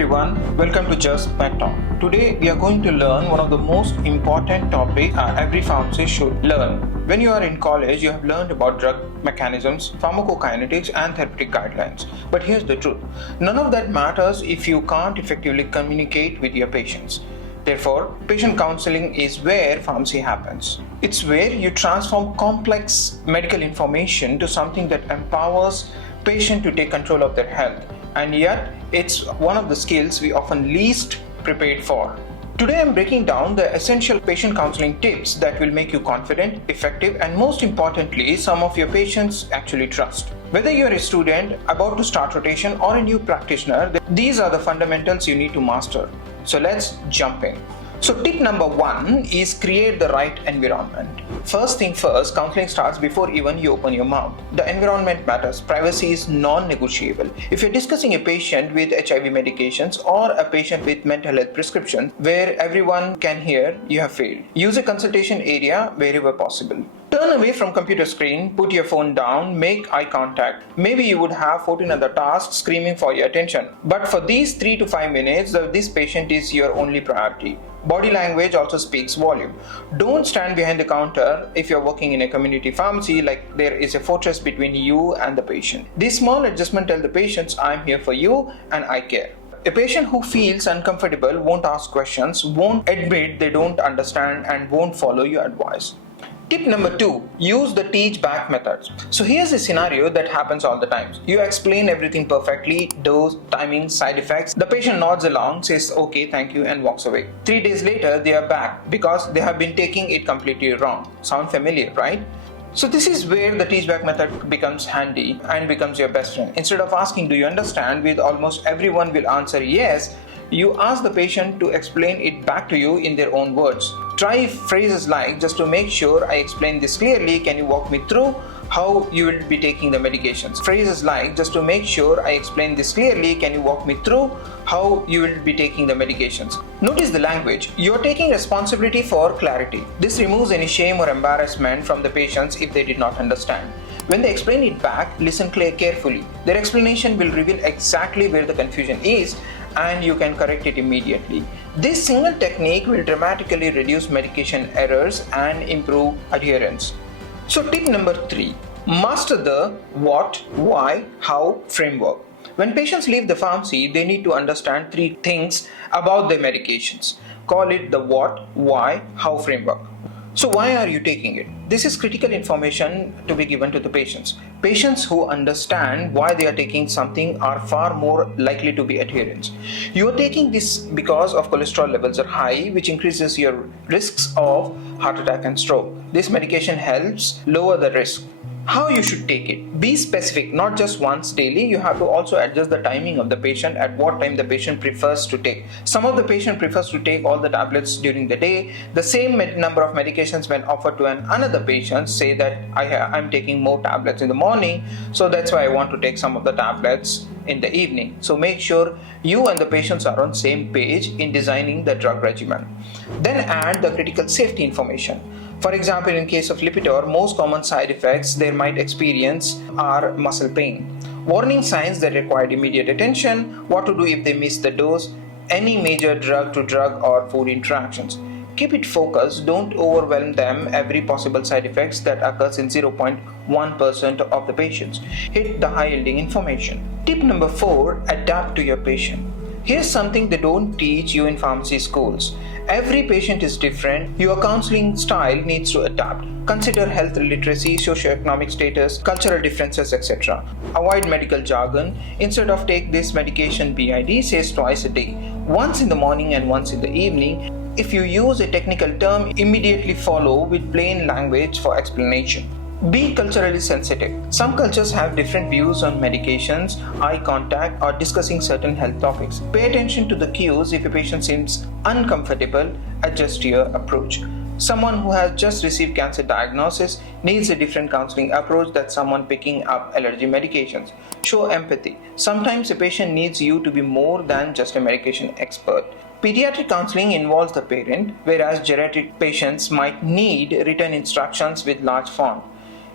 everyone, welcome to Just Pet Talk. Today we are going to learn one of the most important topics every pharmacist should learn. When you are in college, you have learned about drug mechanisms, pharmacokinetics and therapeutic guidelines. But here's the truth. None of that matters if you can't effectively communicate with your patients. Therefore, patient counseling is where pharmacy happens. It's where you transform complex medical information to something that empowers patients to take control of their health. And yet, it's one of the skills we often least prepared for. Today I'm breaking down the essential patient counseling tips that will make you confident, effective, and most importantly, some of your patients actually trust. Whether you're a student about to start rotation or a new practitioner, these are the fundamentals you need to master. So let's jump in. So tip number 1 is create the right environment. First thing first, counseling starts before even you open your mouth. The environment matters. Privacy is non-negotiable. If you're discussing a patient with HIV medications or a patient with mental health prescriptions where everyone can hear, you have failed. Use a consultation area wherever possible. Turn away from computer screen, put your phone down, make eye contact. Maybe you would have 14 other tasks screaming for your attention. But for these 3 to 5 minutes, this patient is your only priority. Body language also speaks volume. Don't stand behind the counter if you're working in a community pharmacy like there is a fortress between you and the patient. This small adjustment tells the patients, I'm here for you and I care. A patient who feels uncomfortable won't ask questions, won't admit they don't understand, and won't follow your advice. Tip number 2, use the teach back method. So here's a scenario that happens all the time. You explain everything perfectly, dose, timing, side effects. The patient nods along, says okay, thank you, and walks away. 3 days later, they are back because they have been taking it completely wrong. Sound familiar, right? So this is where the teach back method becomes handy and becomes your best friend. Instead of asking, do you understand, with almost everyone will answer yes, you ask the patient to explain it back to you in their own words. Try phrases like, just to make sure I explain this clearly, can you walk me through how you will be taking the medications? Phrases like, just to make sure I explain this clearly, can you walk me through how you will be taking the medications? Notice the language. You are taking responsibility for clarity. This removes any shame or embarrassment from the patients if they did not understand. When they explain it back, listen carefully. Their explanation will reveal exactly where the confusion is and you can correct it immediately. This single technique will dramatically reduce medication errors and improve adherence. So tip number 3, master the what, why, how framework. When patients leave the pharmacy, they need to understand 3 things about their medications. Call it the what, why, how framework. So why are you taking it? This is critical information to be given to the patients. Patients who understand why they are taking something are far more likely to be adherents. You are taking this because of cholesterol levels are high, which increases your risks of heart attack and stroke. This medication helps lower the risk. How you should take it? Be specific, not just once daily. You have to also adjust the timing of the patient, at what time the patient prefers to take. Some of the patient prefers to take all the tablets during the day. The same number of medications when offered to another patient say that I'm taking more tablets in the morning, so that's why I want to take some of the tablets in the evening. So make sure you and the patients are on same page in designing the drug regimen. Then add the critical safety information. For example, in case of Lipitor, most common side effects they might experience are muscle pain. Warning signs that require immediate attention, what to do if they miss the dose, any major drug-to-drug or food interactions. Keep it focused, don't overwhelm them every possible side effects that occurs in 0.1% of the patients. Hit the high-yielding information. Tip number 4, adapt to your patient. Here's something they don't teach you in pharmacy schools. Every patient is different. Your counseling style needs to adapt. Consider health literacy, socioeconomic status, cultural differences, etc. Avoid medical jargon. Instead of take this medication BID, says twice a day, once in the morning and once in the evening. If you use a technical term, immediately follow with plain language for explanation. Be culturally sensitive. Some cultures have different views on medications, eye contact, or discussing certain health topics. Pay attention to the cues. If a patient seems uncomfortable, adjust your approach. Someone who has just received cancer diagnosis needs a different counseling approach than someone picking up allergy medications. Show empathy. Sometimes a patient needs you to be more than just a medication expert. Pediatric counseling involves the parent, whereas geriatric patients might need written instructions with large font.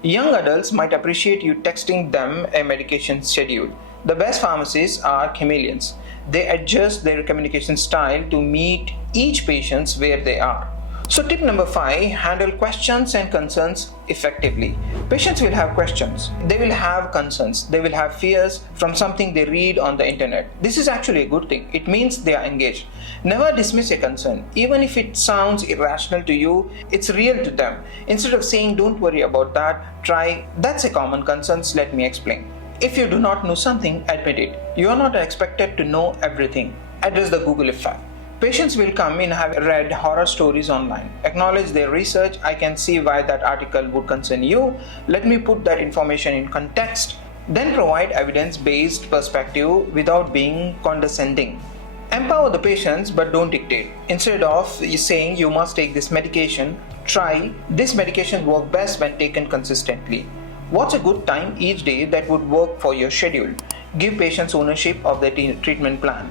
Young adults might appreciate you texting them a medication schedule. The best pharmacists are chameleons. they adjust their communication style to meet each patient where they are. So tip number 5, handle questions and concerns effectively. Patients will have questions, they will have concerns, they will have fears from something they read on the internet. This is actually a good thing. It means they are engaged. Never dismiss a concern. Even if it sounds irrational to you, it's real to them. Instead of saying don't worry about that, try that's a common concern, let me explain. If you do not know something, admit it. You are not expected to know everything. Address the Google effect. Patients will come in having read horror stories online. Acknowledge their research. I can see why that article would concern you. Let me put that information in context. Then provide evidence-based perspective without being condescending. Empower the patients but don't dictate. Instead of saying you must take this medication, try this medication works best when taken consistently. What's a good time each day that would work for your schedule? Give patients ownership of their treatment plan.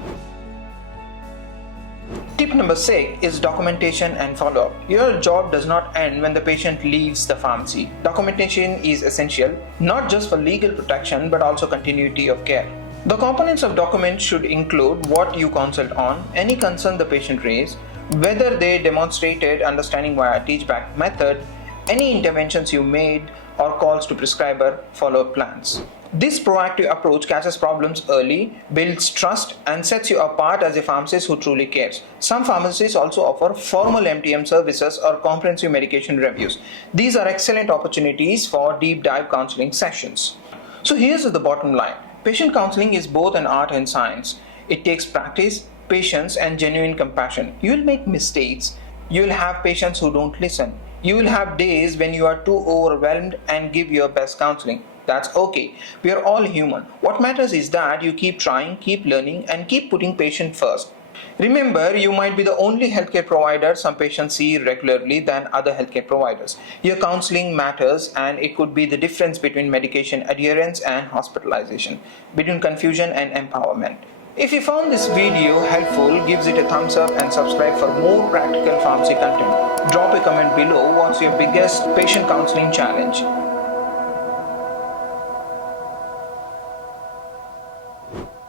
Tip number 6 is documentation and follow-up. Your job does not end when the patient leaves the pharmacy. Documentation is essential, not just for legal protection but also continuity of care. The components of documents should include what you consult on, any concern the patient raised, whether they demonstrated understanding via teach-back method, any interventions you made, or calls to prescriber follow-up plans. This proactive approach catches problems early, builds trust, and sets you apart as a pharmacist who truly cares. Some pharmacists also offer formal MTM services or comprehensive medication reviews. These are excellent opportunities for deep dive counseling sessions. So here's the bottom line. Patient counseling is both an art and science. It takes practice, patience, and genuine compassion. You'll make mistakes. You'll have patients who don't listen. You will have days when you are too overwhelmed and give your best counseling. That's okay. We are all human. What matters is that you keep trying, keep learning, and keep putting patient first. Remember, you might be the only healthcare provider some patients see regularly than other healthcare providers. Your counseling matters, and it could be the difference between medication adherence and hospitalization, between confusion and empowerment. If you found this video helpful, give it a thumbs up and subscribe for more practical pharmacy content. Drop a comment below what's your biggest patient counseling challenge.